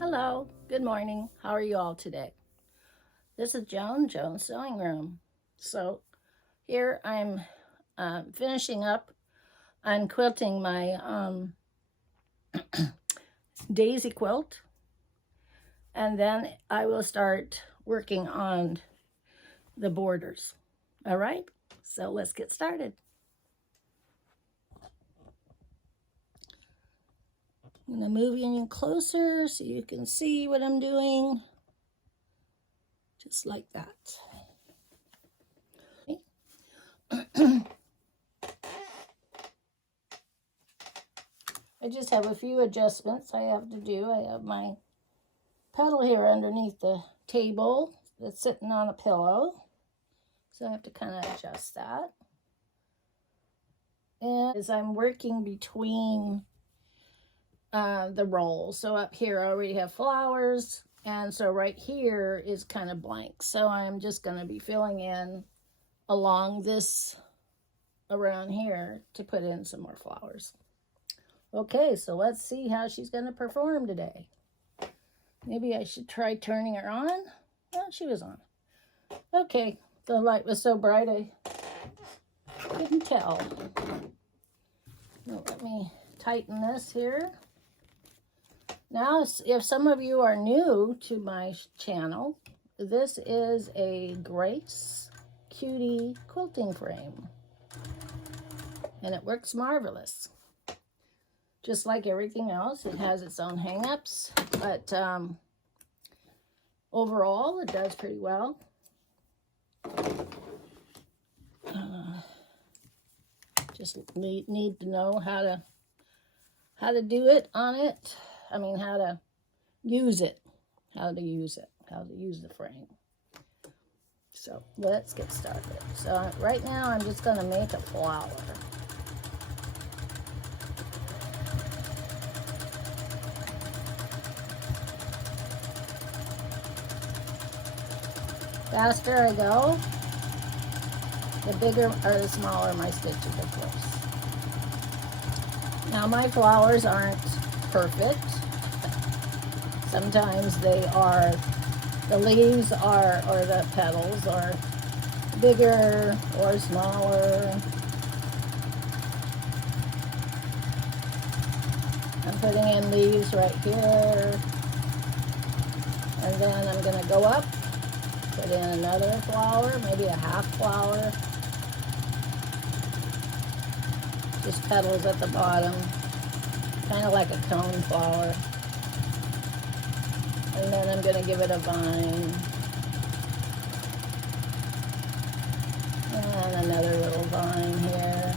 Hello, good morning. How are you all today? This is Joan's Sewing Room. So here I'm finishing up. I'm quilting my daisy quilt, and then I will start working on the borders. All right, so let's get started. I'm going to move you in closer so you can see what I'm doing. Just like that. I just have a few adjustments I have to do. I have my pedal here underneath the table that's sitting on a pillow. So I have to kind of adjust that. And as I'm working between the rolls, so up here I already have flowers, and so right here is kind of blank. So I'm just going to be filling in along this around here to put in some more flowers. Okay, so let's see how she's going to perform today. Maybe I should try turning her on. Well, she was on. Okay, the light was so bright I couldn't tell. Now, let me tighten this here. Now, if some of you are new to my channel, this is a Grace Cutie quilting frame. And it works marvelous. Just like everything else, it has its own hang-ups, but overall, it does pretty well. Just need to know how to do it on it. I mean, how to use it, how to use the frame. So let's get started. So right now, I'm just going to make a flower. Faster I go, the bigger or the smaller my stitches, of course. Now my flowers aren't perfect. Sometimes they are, the leaves are, or the petals are bigger or smaller. I'm putting in leaves right here. And then I'm going to go up. Put in another flower, maybe a half flower. Just petals at the bottom, kind of like a cone flower. And then I'm going to give it a vine. And another little vine here.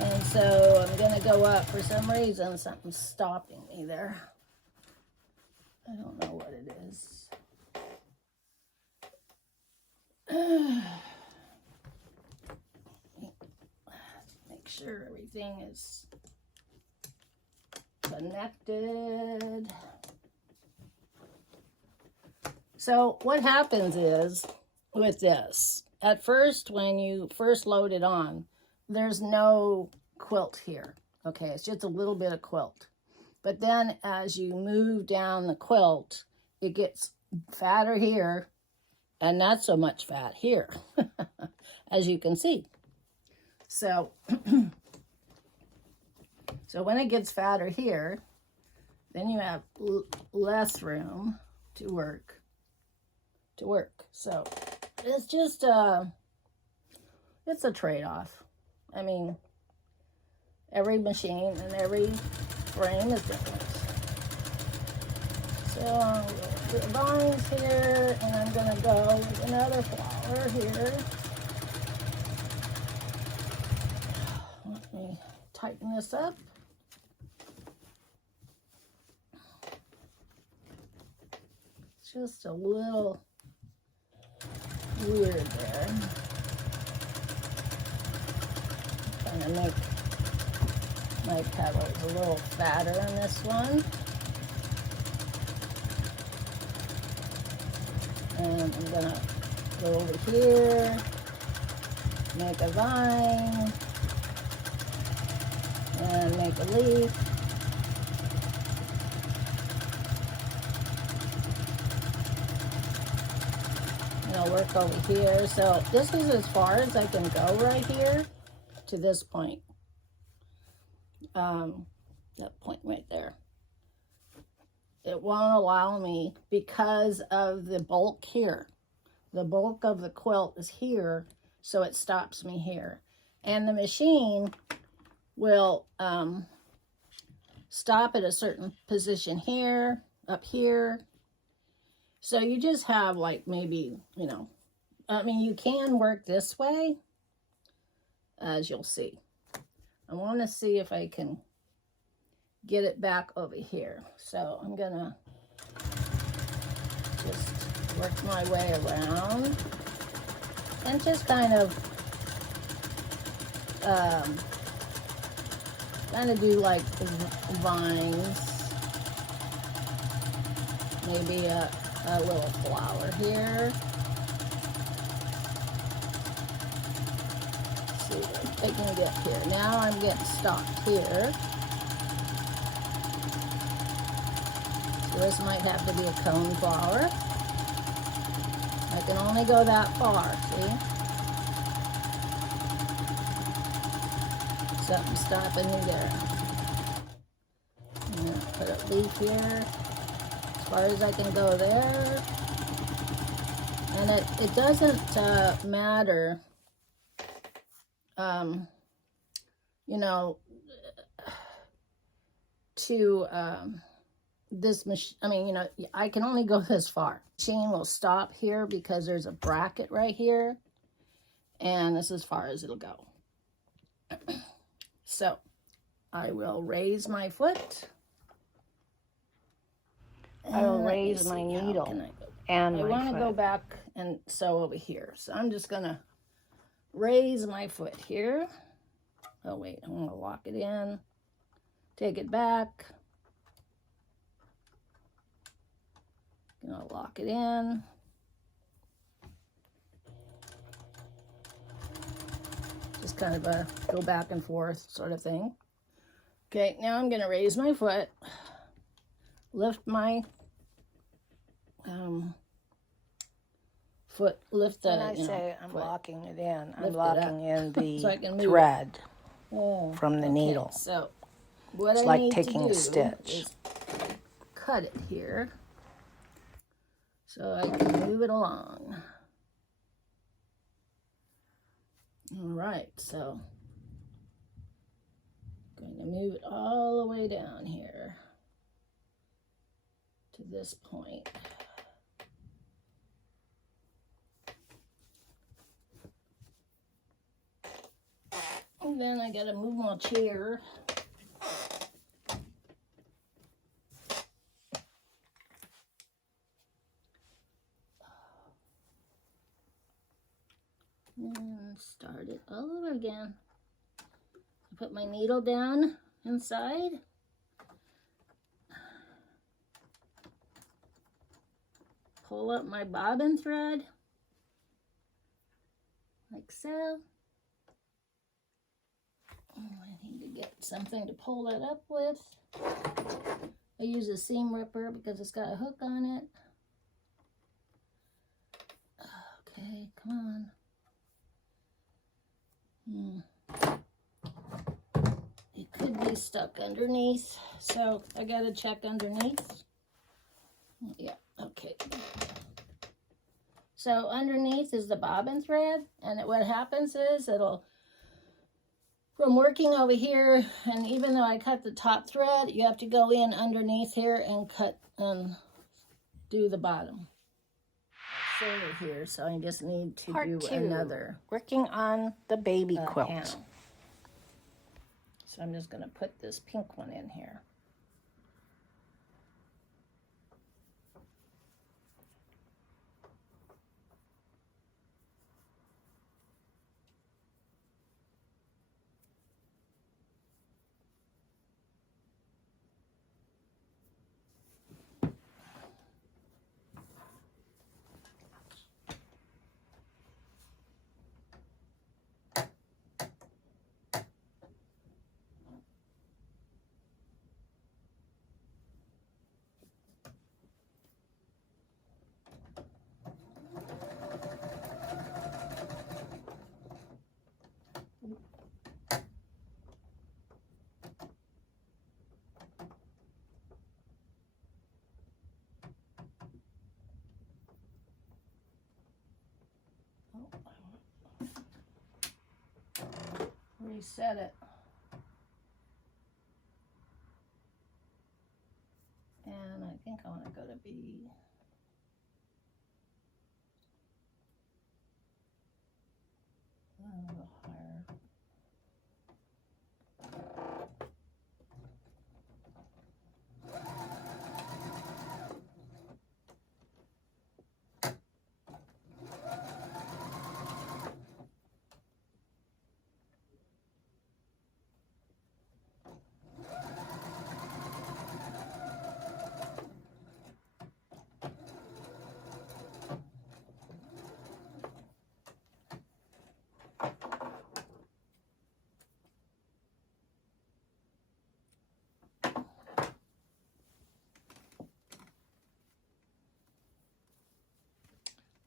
And so I'm going to go up. For some reason, something's stopping me there. I don't know what it is. Make sure everything is connected. So what happens is with this, at first when you first load it on, there's no quilt here. Okay, it's just a little bit of quilt. But then as you move down the quilt, it gets fatter here and not so much fat here, as you can see. So, so when it gets fatter here, then you have less room to work. So it's just it's a trade-off. I mean, every machine and every frame is different. So the vines here, and I'm gonna go with another flower here. Let me tighten this up. It's just a little weird there. I'm trying to make my petals a little fatter in this one. And I'm gonna go over here, make a vine, and make a leaf. And I'll work over here. So this is as far as I can go right here to this point. That point right there. It won't allow me because of the bulk here. The bulk of the quilt is here, so it stops me here. And the machine will stop at a certain position here, up here. So you just have like maybe, you know, I mean, you can work this way, as you'll see. I want to see if I can get it back over here. So I'm gonna just work my way around and just kind of do like vines, maybe a little flower here. Let's see what I can get here. Now I'm getting stopped here. This might have to be a cone flower. I can only go that far, see? Something stopping me there. I'm gonna put a leaf here. As far as I can go there. And it doesn't matter, you know, to this machine. I mean, you know, I can only go this far. Machine will stop here because there's a bracket right here, and this is as far as it'll go. So I will raise my foot. I will raise my needle, and I want to go back and sew over here. So I'm just gonna raise my foot here. Oh wait, I'm gonna lock it in, take it back. Gonna lock it in. Just kind of a go back and forth sort of thing. Okay, now I'm gonna raise my foot, lift my foot, lift the. When I say I'm foot. locking it in, I'm Lift it locking in the so I can move thread Oh, from the needle. So what It's I like need taking to a do stitch. is cut it here so I can move it along. All right, so I'm going to move it all the way down here to this point. And then I gotta move my chair. And start it all over again. Put my needle down inside. Pull up my bobbin thread, like so. Oh, I need to get something to pull that up with. I use a seam ripper because it's got a hook on it. Okay, come on. is stuck underneath, so I gotta check underneath. Yeah, okay. So underneath is the bobbin thread, and what happens is from working over here, and even though I cut the top thread, you have to go in underneath here and cut and do the bottom. Over here, so I just need to Part do 2, another working on the baby quilt. panel. So I'm just going to put this pink one in here. Reset it. And I think I want to go to B. A little higher.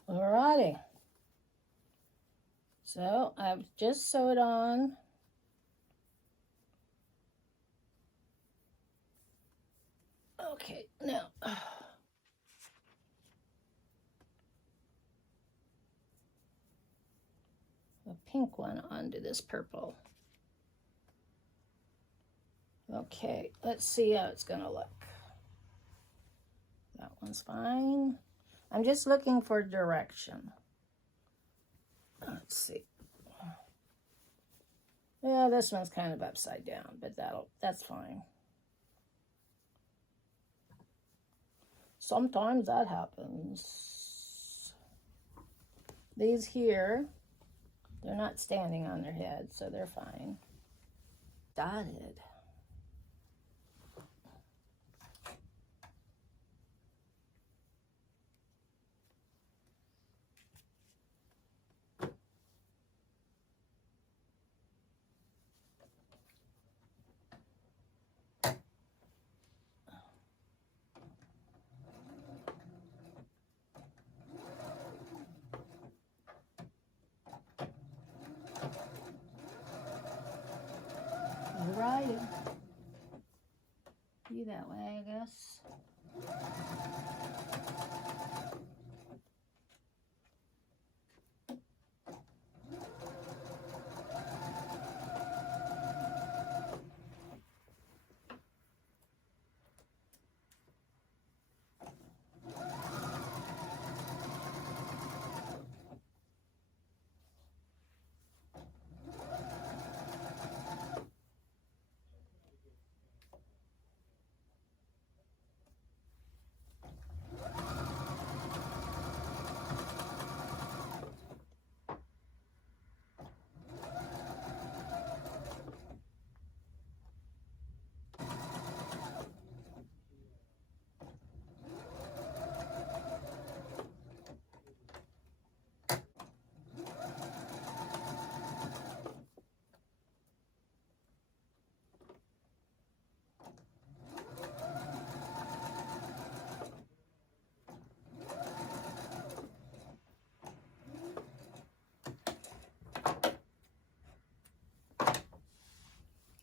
Alrighty. So I've just sewed on okay, now the pink one onto this purple. Okay, let's see how it's gonna look. That one's fine. I'm just looking for direction. Let's see. Yeah, this one's kind of upside down, but that's fine. Sometimes that happens. These here, they're not standing on their head, so they're fine. Dotted. Right. Be that way, I guess.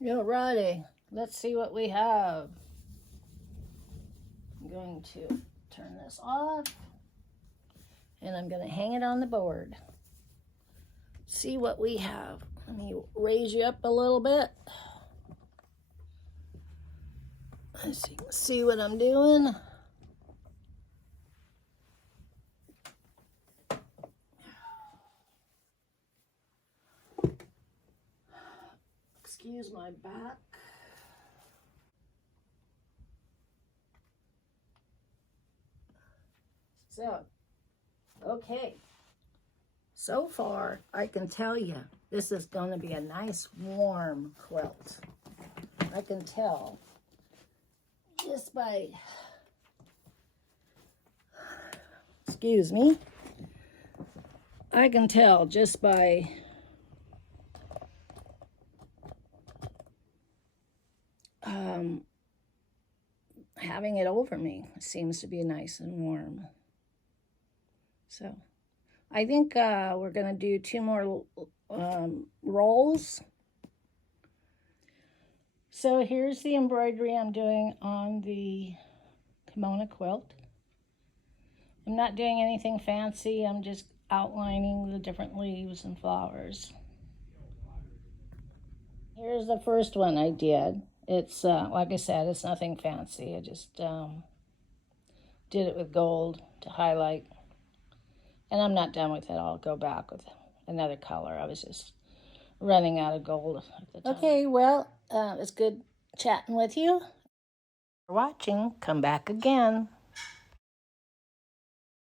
Alrighty, let's see what we have. I'm going to turn this off, and I'm going to hang it on the board. See what we have. Let me raise you up a little bit. So you can see what I'm doing. Excuse my back. So, okay. So far, I can tell you, this is going to be a nice warm quilt. I can tell just by, excuse me, I can tell just by having it over me. It seems to be nice and warm. So I think we're going to do 2 more rolls. So here's the embroidery I'm doing on the Kimono quilt. I'm not doing anything fancy. I'm just outlining the different leaves and flowers. Here's the first one I did. It's, like I said, it's nothing fancy. I just did it with gold to highlight. And I'm not done with it. I'll go back with another color. I was just running out of gold at the time. Okay, well, it's good chatting with you. For watching. Come back again.